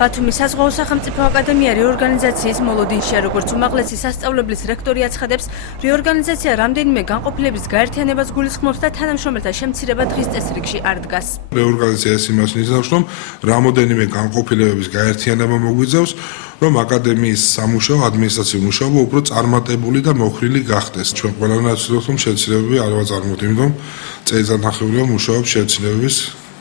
ბათუმის საზღვაო სახელმწიფო აკადემია რეორგანიზაციის მოლოდინშია, როგორც უმაღლესი სასწავლებლის რექტორი აცხადებს, რეორგანიზაცია რამდენიმე განყოფილების გაერთიანებას გულისხმობს და თანამშრომელთა შემცირება დღის წესრიგში არ დგას. რეორგანიზაცია იმას ნიშნავს, რომ რამოდენიმე განყოფილებების გაერთიანება მოგვიძავს, რომ აკადემიის სამუშაო, ადმინისტრაციული მუშაობა უფრო წარმატებული და მოხრილი გახდეს. ჩვენ ყველანი ვცდილობთ, რომ შეცვლილებები არ ვაწარმოოთ, იმიტომ წელიწადნახევრია მუშაობ შეცვლილებების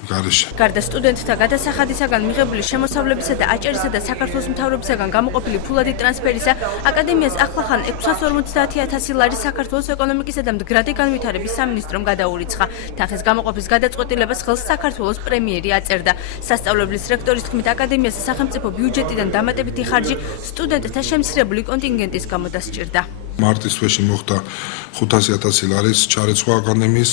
გარეშე. გარდა სტუდენტთა გადასახადისაგან მიღებული შემოსავლებისა და აჭარისა და საქართველოს მთავრობისაგან გამოყოფილი ფულადი ტრანსფერისა, აკადემიას ახლახან 650.000 ლარი საქართველოს ეკონომიკისა და მდგრადი განვითარების სამინისტრომ გადაურიცხა. თანხის გამოყოფის გადაწყვეტილებას ხელს საქართველოს პრემიერი აწერდა. სასწავლებლის რექტორის თქმით, აკადემიას სახელმწიფო ბიუჯეტიდან დამატებითი ხარჯი სტუდენტთა შემცირებული კონტინგენტის გამო დასჭირდა. მარტის თვეში მოხდა 500.000 ლარის ჩარიცხვა აკადემიის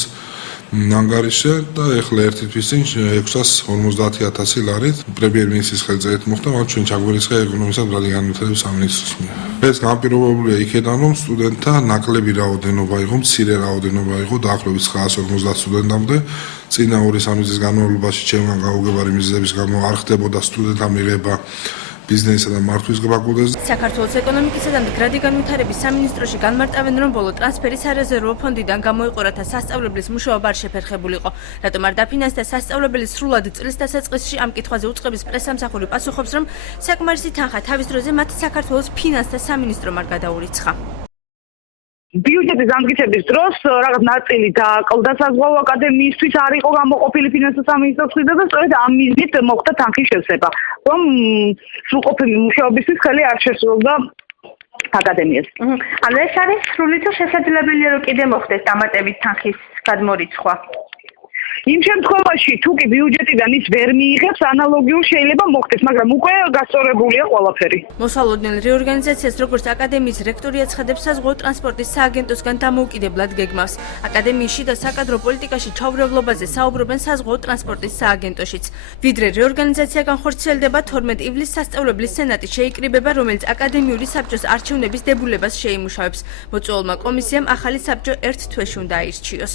ანგარიშზე და ეხლა ერთი თვის წინ 650.000 ლარით პრემიერ-მინისტრის ხელმძღვანელობით მოხდა, მათ ჩვენ ჩაგვერცხა ეკონომიკისა და მდგრადი განვითარების სამინისტროს მიერ. ეს განპირობებულია იქედან, რომ სტუდენტთა ნაკლები რაოდენობა იყო, მცირე რაოდენობა იყო, დაახლოებით 950 სტუდენტამდე. წინა 2-3 წლის განმავლობაში ჩემგან გაუგებარი მიზეზების გამო არ ხდებოდა სტუდენტთა მიღება ბიზნესისა და მართვის ფაკულტეტზე. საქართველოს ეკონომიკისა და მდგრადი განვითარების სამინისტროში განმარტავენ, რომ ბოლო ტრანსფერი სარეზერვო ფონდიდან გამოიყურა, სასწავლებლის მუშაობა არ შეფერხებულიყო. რატომ არ დაფინანსდა სასწავლებელი სრულად წლის დასაწყისში? ამ კითხვაზე უწყების პრესამსახური პასუხობს, რომ საკმარისი თანხა თავის დროზე მათ საქართველოს ფინანსთა სამინისტრომ არ გადაურიცხა. ბიუჯეტის დამტკიცების დროს რაღაც ნაწილი დააკლდა საზღვაო აკადემიისთვის, არ იყო გამოყოფილი ფინანსთა სამინისტროს მხრიდან და სწორედ ამ მიზნით მოხდა თანხის შევსება, რომ სრულყოფილი მუშაობისთვის ხელი არ შესრულდა აკადემიას. ანუ ეს არის სრული თუ შესაძლებელია, რომ კიდე მოხდეს დამატებით თანხის გადმორიცხვა? იმ შემთხვევაში, თუ კი ბიუჯეტიდან ის ვერ მიიღებს, ანალოგიურ შეიძლება მოხდეს, მაგრამ უკვე გასწორებულია ყველაფერი. მოსალოდნელ რეორგანიზაციას, როგორც აკადემიის რექტორი აცხადებს, საზღვაო ტრანსპორტის სააგენტოსგან დამოუკიდებლად გეგმავს. აკადემიაში და საკადრო პოლიტიკაში ჩაურევლობაზე საუბრობენ საზღვაო ტრანსპორტის სააგენტოშიც. ვიდრე რეორგანიზაცია განხორციელდება, 12 ივლისს სასწავლებლის სენატი შეიკრიბება, რომელიც აკადემიური საბჭოს არჩევნების დებულებას შეიმუშავებს. მოწვეულმა კომისიამ ახალი საბჭო ერთ თვეში უნდა აირჩიოს.